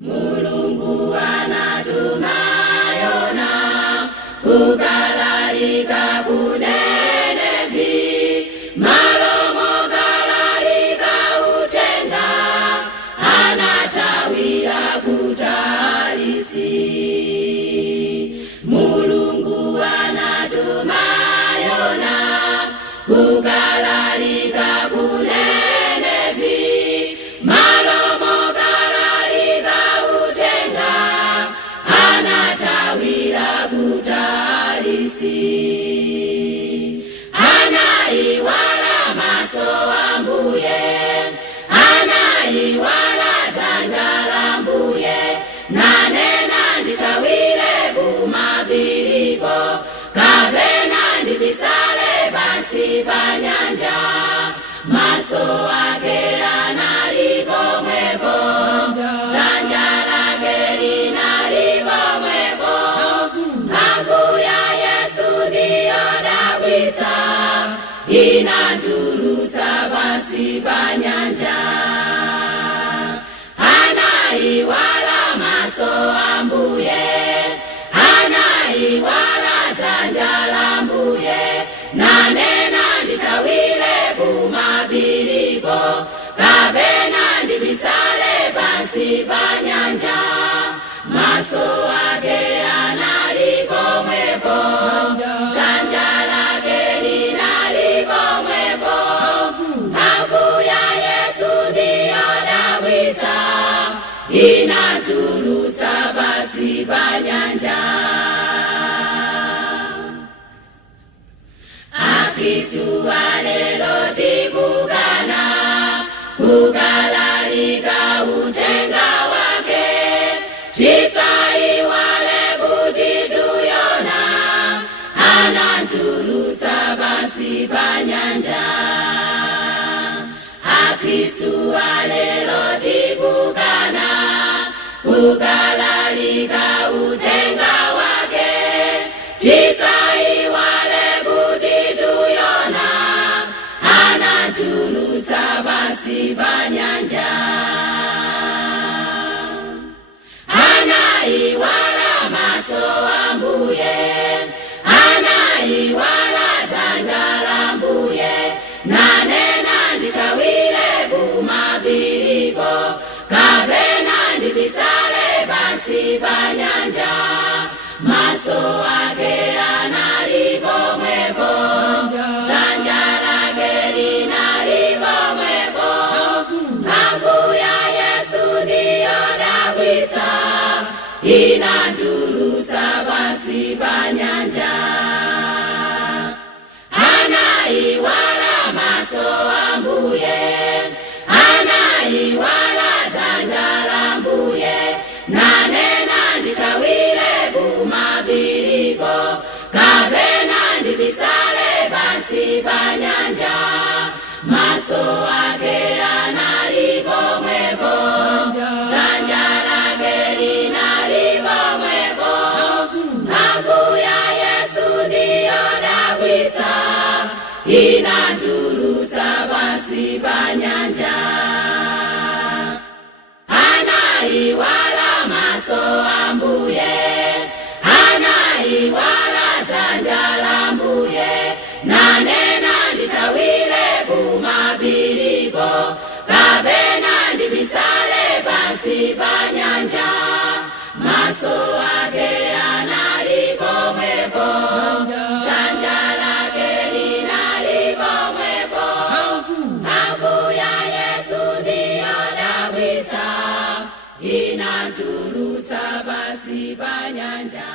Mulungu anatuma Yona kugalalika kunenevi, malomo galalika utenga, anatawira kutalisi. Mulungu anatuma Yona kugalalika kunenevi, malomo galalika utenga, anatawira kutalisi. Anaiwala maso ambuye, anaiwala zanja lambuye, nanena nditawire kumabiriko, kapena ndibisale basi panyanja, maso ake analiko mweko, zanja lake linaliko mweko, mphamvu ya Yesu ndiyo dabwitsa, inatulutsa basi panyanja. Anaiwala maso ambuye, anaiwala zanja lambuye, nanena nditawire kumabiriko, kapena ndibisale basi panyanja, maso ake analiko mweko, zanja lake linaliko mweko, mphamvu ya Yesu ndiyo dabwitsa, inatulutsa basi panyanja. Akristu alelo tikugana, kugalalika utenga wake, tisaiwale kuti tuyona, anatulutsa basi panyanja. Akristu alelo tikugana, kugalalika utenga wake, tisaiwale kuti tuyona, anatulutsa basi panyanja. Anaiwala maso ambuye, anaiwala zanja lambuye, nanena nditawire kumabiriko, kapena ndibisale basi panyanja, maso ake analiko mweko, zanja lake linaliko mweko, mphamvu ya Yesu ndiyo dabwitsa, inatulutsa basi panyanja. Anaiwala maso ambuye, anaiwala zanja lambuye, nanena nditawire kumabiriko, kapena ndibisale basi panyanja, maso ake analiko mweko, zanja lake linaliko mweko, mphamvu ya Yesu ndiyo dabwitsa, inatulutsa basi panyanja. Anaiwala maso ambuye, anaiwala zanja lambuye, nanena nditawire kumabiriko, kapena ndibisale basi panyanja, maso ake analiko mweko, zanja lake linaliko mweko, mphamvu ya Yesu ndiyo dabwitsa, inatulutsa basi panyanja.